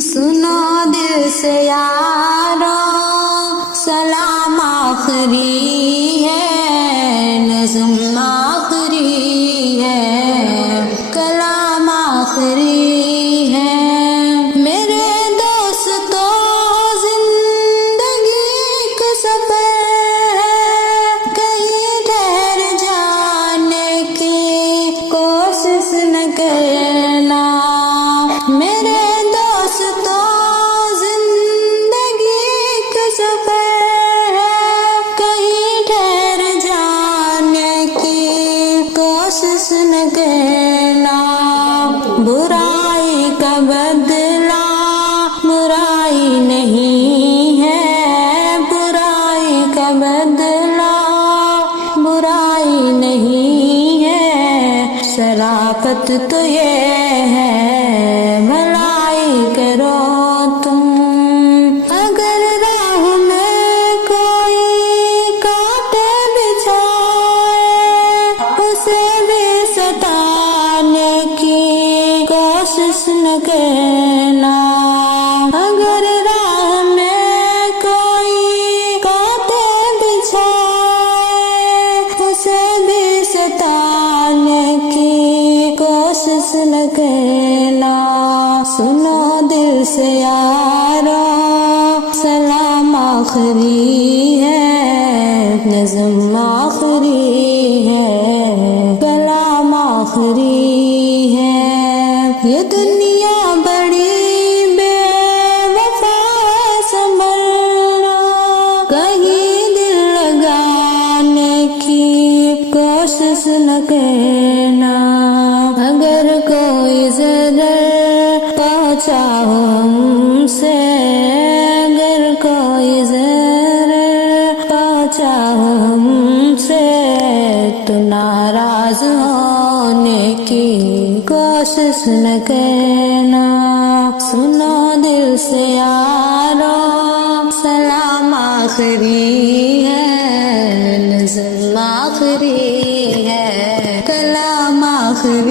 سنو دل سے یارو سلام آخری ہے، نظم آخری ہے، کلام آخری ہے۔ میرے دوستو زندگی ایک سفر ہے، کہیں ٹھہر جانے کی کوشش نہ کرنا۔ میرے دوستو زندگی ایک سفر ہے، کہیں ٹھہر جانے کی کوشش نہ کرنا۔ برائی کا بدلہ برائی نہیں ہے، برائی کا بدلہ برائی نہیں ہے۔ شرافت تو یہ ہے بھلائی کرو تم۔ اگر راہ میں کوئی کانٹے بچھائے اسے بھی ستانے کی کوشش نہ کرنا۔ اگر راہ میں کوئی کانٹے بچھائے اسے بھی ستانے کی کوشش نہ کرنا۔ سنو دل سے یارو سلام آخری ہے، نظم آخری ہے، کلام آخری ہے۔ یہ دنیا بڑی بے وفا ہے، سنبھلنا، کہیں دل لگانے کی کوشش نہ کرنا۔ اگر کوئی ضرر پہنچا ہو ہم سے، اگر کوئی ضرر پہنچا ہو ہم سے، تو ناراض ہونے کی کوشش نہ کرنا۔ سنو دل سے یارو سلام آخری ہے، نظم آخری ہے، کلام آخری